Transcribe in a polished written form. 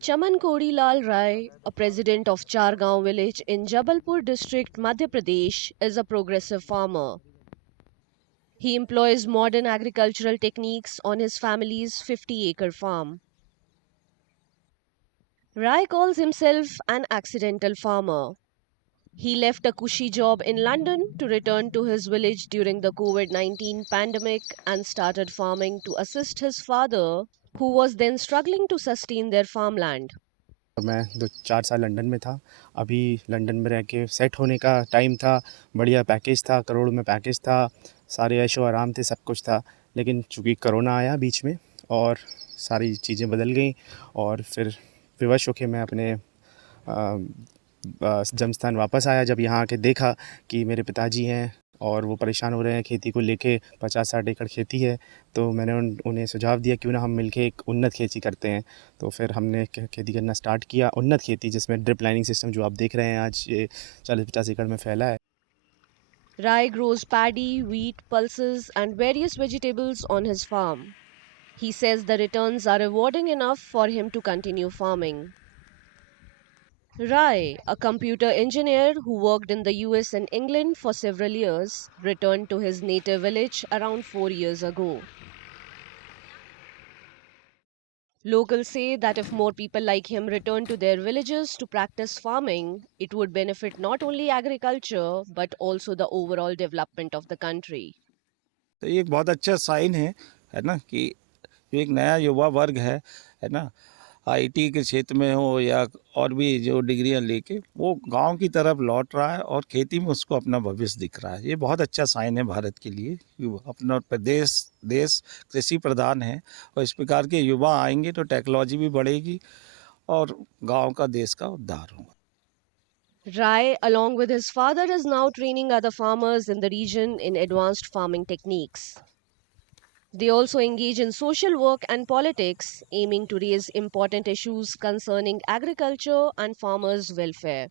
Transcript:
Chaman Kodi Lal Rai, a president of Chargaon village in Jabalpur district, Madhya Pradesh, is a progressive farmer. He employs modern agricultural techniques on his family's 50-acre farm. Rai calls himself an accidental farmer. He left a cushy job in London to return to his village during the COVID-19 pandemic and started farming to assist his father, who was then struggling to sustain their farmland. मैं 2-4 साल London में था। अभी London में रह के set होने का टाइम था। बढ़िया पैकेज था, करोड़ में पैकेज था, सारे ऐशो आराम थे, सब कुछ था। लेकिन चूँकि कोरोना आया बीच में और सारी चीज़ें बदल गईं और फिर विवश होके मैं अपने जन्मस्थान वापस आया। जब यहाँ आके देखा कि मेरे पिताजी हैं और वो परेशान हो रहे हैं खेती को लेके, 50-60 एकड़ खेती है, तो मैंने उन्हें सुझाव दिया क्यों ना हम मिलके एक उन्नत खेती करते हैं। तो फिर हमने खेती करना स्टार्ट किया, उन्नत खेती, जिसमें ड्रिप लाइनिंग सिस्टम जो आप देख रहे हैं आज ये 40-50 एकड़ में फैला है। Rai grows paddy, wheat, pulses, and various vegetables on his farm. He says the returns are rewarding enough for him to continue farming. Rai, a computer engineer who worked in the US and England for several years, returned to his native village around 4 years ago. Locals say that if more people like him return to their villages to practice farming, it would benefit not only agriculture but also the overall development of the country. तो ये एक बहुत अच्छा sign है ना, कि जो एक नया युवा वर्ग है ना, आईटी के क्षेत्र में हो या और भी जो डिग्रियां लेके वो गांव की तरफ लौट रहा है और खेती में उसको अपना भविष्य दिख रहा है। ये बहुत अच्छा साइन है भारत के लिए कि अपना देश कृषि प्रधान है और इस प्रकार के युवा आएंगे तो टेक्नोलॉजी भी बढ़ेगी और गांव का देश का उद्धार होगा। Rai, along with his father, is now training other farmers in the region in advanced farming techniques. They also engage in social work and politics, aiming to raise important issues concerning agriculture and farmers' welfare.